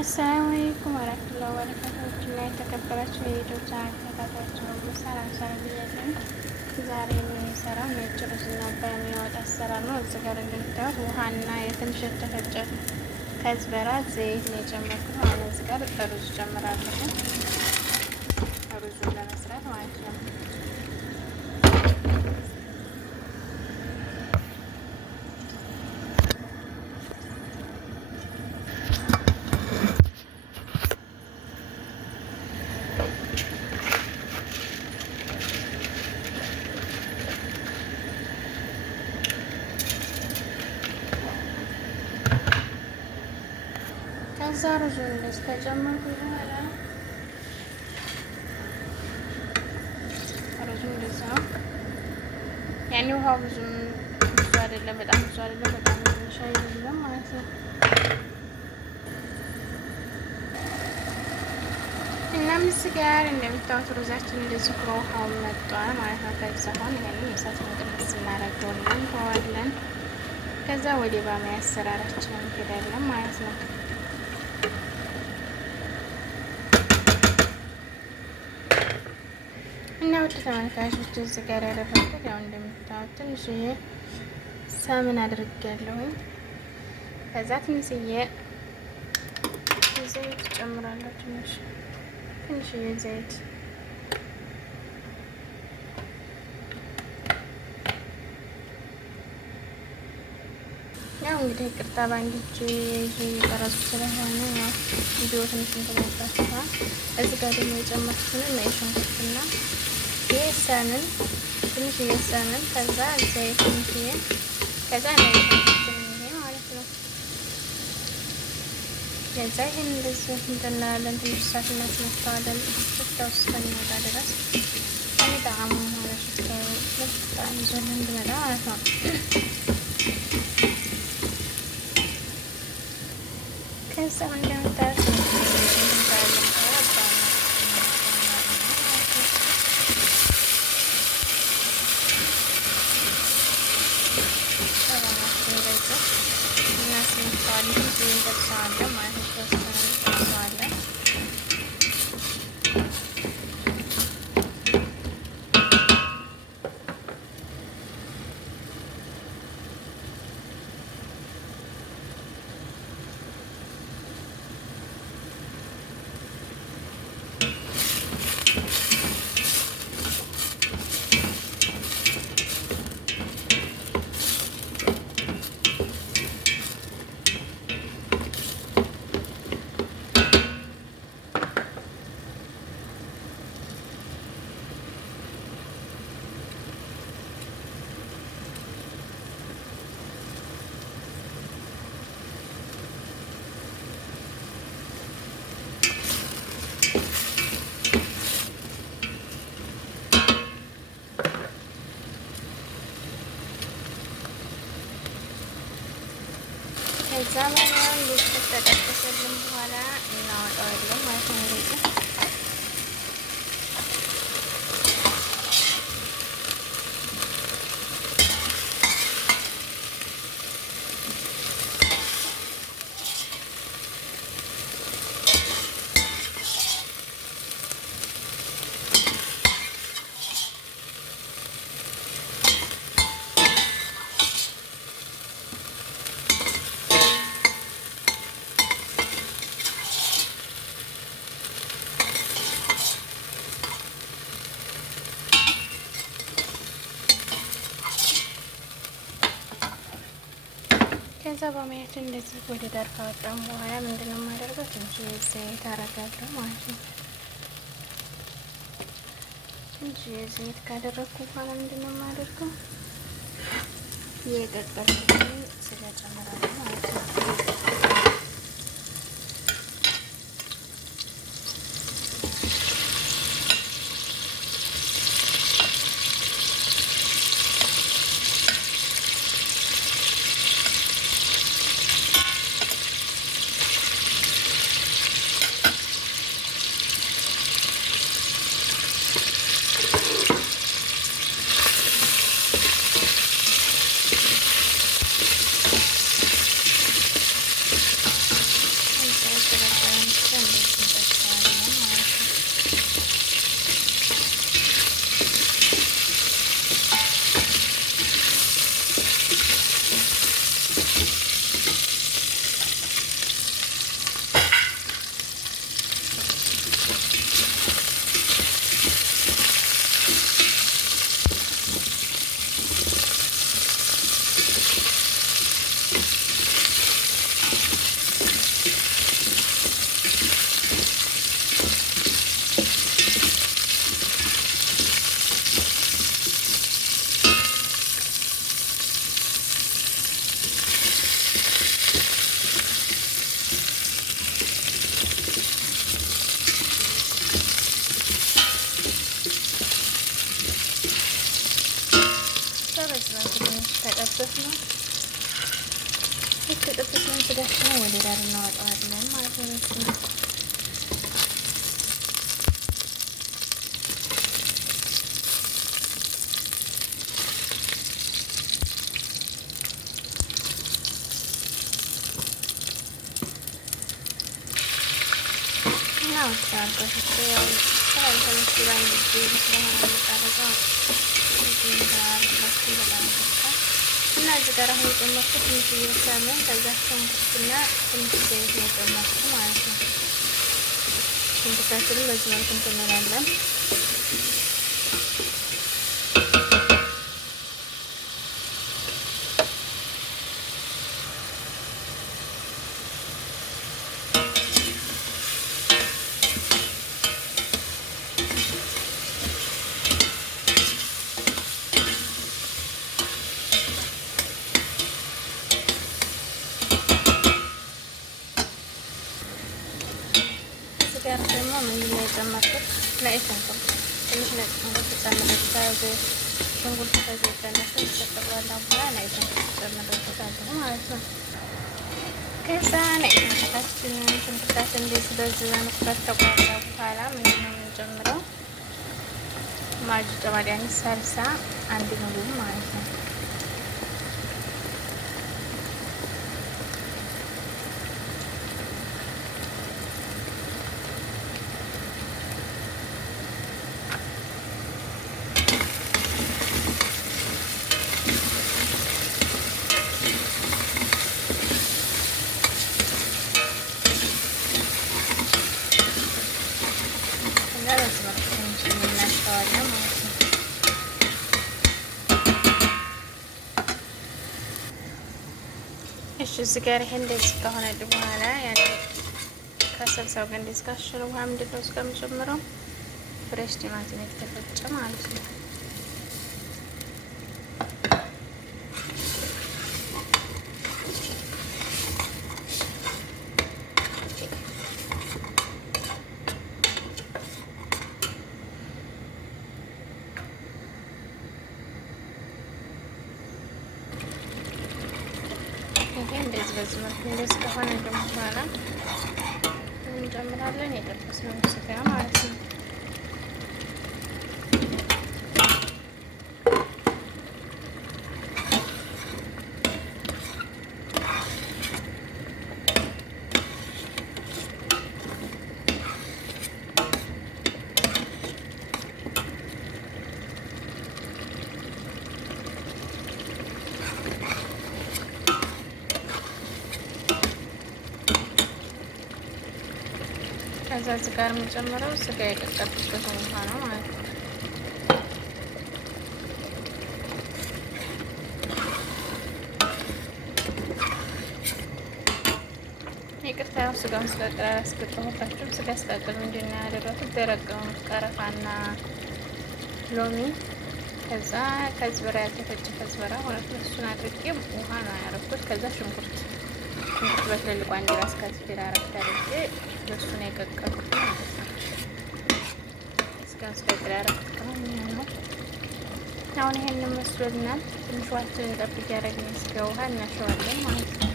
አሰላሙ አለይኩም ወረህመቱላሂ ወበረካቱህ እና የተከበራችሁ የዩቲዩብ ቻናል ተከታታዮች ሁሉ ሰላም ሰላም ብያለሁ። ዛሬ የምንሰራው ነጭ ሩዝና ባሚያ ወጥ አሰራር ነው። እዚህ ጋር እንደምታዩት ውሃና የትንሽ የተፈጨ ከዝበራ ዘይት ነው የጨመርኩት። አሁን እዚህ ጋር ሩዝ ጨምራለሁ፣ ሩዙን ለመስራት ማለት ነው። ከዛ ሩዙን እንደዚህ ከጨመርኩ በኋላ ሩዙ እንደዛ ነው። ያኔ ውሃው ብዙ አይደለም፣ በጣም ብዙ አይደለም፣ በጣም ትንሽ አይደለም ማለት ነው። እና እዚህ ጋር እንደምታዩት ሩዛችን እንደዚህ ብሎ ውሃው መጥቷል ማለት ነው። ከዛ አሁን ይሄንን የእሳት መቀነስ እናደርገውና እንተዋለን። ከዛ ወደ ባሚያ አሰራራችን እንሄዳለን ማለት ነው። እና ውድ ተመልካቾች እዚህ ጋር ያደረኩት ያው እንደምታዩት ትንሽዬ ሳምን አድርጌያለሁኝ። ከዛ ትንሽዬ ዘይት ጨምራለሁ። ትንሽዬ ዘይት ያው እንግዲህ ቅርታ ባንዲች ይዤ የቀረጹ ስለሆነ ያው ቪዲዮ ትንሽ እንተመጣጣ። እዚህ ጋር ደግሞ የጨመርኩትን ነው የሽንኩርትና የሰምን ትንሽ የሰምን ከዛ ዘይት ትንሽዬ ከዛ ነው ይሄ ማለት ነው። ከዛ ይሄን እንደዚህ እንተናለን ትንሽ ሰዓት እናስነካዋለን ሽታው እስከሚወጣ ድረስ ጣዕሙ ማለት ሽታው በጣም ይዞልን እንዲመጣ ማለት ነው። ከዛ እንደምታዩት ከዛ ባሚያውን ልክ ከተጠበሰልን በኋላ እናወጣዋለን ማለት ነው። እንደዚህ ከዛ ባሚያችን እንደዚህ ወደ ዳር ካወጣን በኋላ ምንድነው የማደርገው? ትንሽ ዘይት አረጋለሁ ማለት ነው። ትንሽ ዘይት ካደረግኩ በኋላ ምንድነው የማደርገው? የቀቀልኩትን ስጋ ጨምራለሁ ማለት ነው። እየጠበስ ነው። የተጠበስነውን ስጋችንን ወደ ዳር እናወጣዋለን ማለት ነው። እና እዚህ ጋር አሁን የጨመርኩት ትንሽ እየሳመን ከዛ ሽንኩርትና ትንሽ ዘይት ነው የጨመርኩት ማለት ነው። ሽንኩርታችንን በዚህ መልኩ እንትን ጋር ደግሞ ምንድን ነው የጨመርኩት? ነጭ ሽንኩርት ትንሽ ነጭ ሽንኩርት ጨምሬበታለሁ። ሽንኩርቱ ከዚህ ቀነሰ ይተቀባል። በኋላ ነጭ ሽንኩርት ጨምሬበታለሁ ማለት ነው። ከዛ ነጭ ሽንኩርታችን እንደዚህ በዚህ መልኩ ከተቆላ በኋላ ምንድን ነው የምንጨምረው? ማጅ ጨማዳኒ ሳልሳ አንድ ሙሉ ማለት ነው። እሺ እዚህ ጋር ይሄ እንደዚህ ከሆነ በኋላ ያኔ ከሰልሳው ጋር እንደዚህ ካሸለ በኋላ ምንድን ነው እዚህ ጋር የምጨምረው ፍሬሽ ቲማቲም የተፈጨ ማለት ነው። ይሄ እንደዚህ በዚህ መልኩ እንደዚህ ከሆነ በኋላ እንጨምራለን የጠበስነው ስጋ ማለት ነው። ከዛ እዚህ ጋር የምንጨምረው ስጋ የቀቀልኩበት ውሃ ነው ማለት ነው። ይቅርታ ያው ስጋውን ስቀቅል አላስገባሁላችሁም። ስጋ ስቀቅል ምንድን ነው ያደረኩት? ደረቀውን ቀረፋና ሎሚ ከዛ ከዝበራ ያልተፈጨ ከዝበራ ማለት ነው። እሱን አድርጌ ውሃ ነው ያደረኩት። ከዛ ሽንኩርት በትልልቁ አንድ ራስ ከዝቤራ አረፍታለች በሱ ነው የቀቀልኩት ማለት ነው። እስካሁን ስቀቅል ያደረኩት ከሆነ ነው። አሁን ይሄንን መስሎልናል። ትንሽ ዋችንን ጠብ እያደረግን ስጋ ውሃ እናሸዋለን ማለት ነው።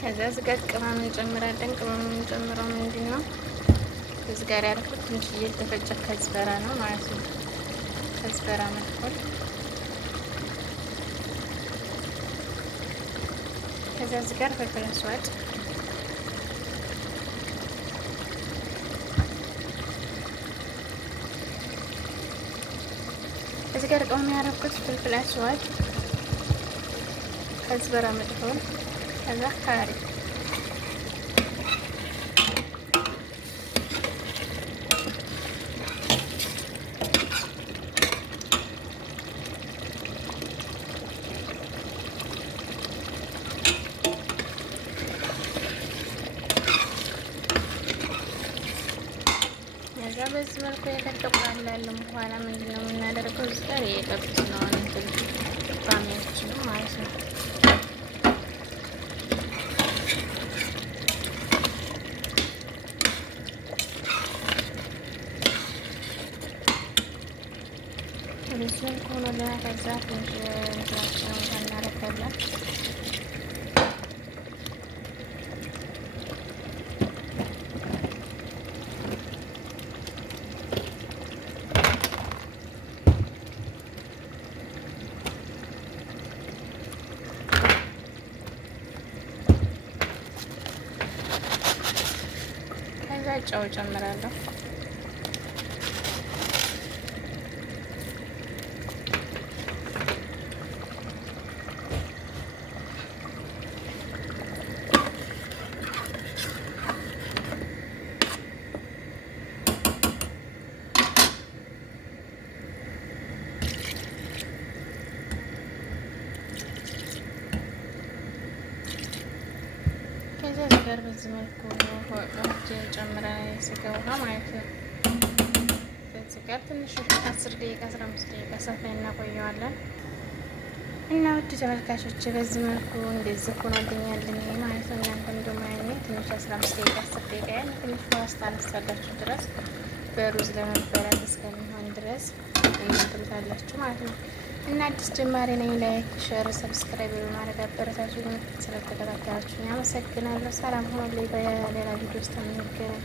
ከዛ እዚህ ጋር ቅመም እንጨምራለን። ቅመም የምንጨምረው ምንድን ነው? እዚህ ጋር ያደረኩት ትንሽዬ የተፈጨ ከዝበራ ነው ማለት ነው። ከዝበራ መጥቆል ከዛ እዚህ ጋር ፍልፍል አስዋድ እዚህ ጋር ቅመም ያደረኩት ፍልፍል አስዋድ ከዝበራ መጥቆል ከዛ ካሪ ከዛ በዚህ መልኩ የተጠቁላላለን በኋላ ምንድን ነው የምናደርገው? እዚህ ጋር የጠበስነውን እንትን ባሚያችን ማለት ነው። በዚህ መልኩ ሆኖልናል። ከዛ ትንሽ እንትናችንን እናደርጋለን። ከዛ ጨው ጨምራለሁ። ከዚያ እዚህ ጋር በዚህ መልኩ ጨምረ የስጋ ውሃ ማለት ነው። በዚህ ጋር ትንሽ 10 ደቂቃ 15 ደቂቃ ሰፋ እናቆየዋለን እና ውድ ተመልካቾች በዚህ መልኩ እንደዚህ ሆኖልኛል ማለት ነው። እናንተ እንደማያኔ ትንሽ 15 ደቂቃ 10 ደቂቃ ያን ትንሽ ዋስታ አነሳላችሁ ድረስ በሩዝ ለመበላት እስከሚሆን ድረስ እንትምታላችሁ ማለት ነው። እና አዲስ ጀማሪ ነኝ። ላይክ፣ ሼር፣ ሰብስክራይብ በማድረግ አበረታችሁ። ስለተከታተላችሁ አመሰግናለሁ። ሰላም ሆኖልኝ በሌላ ቪዲዮ ውስጥ እንገናኝ።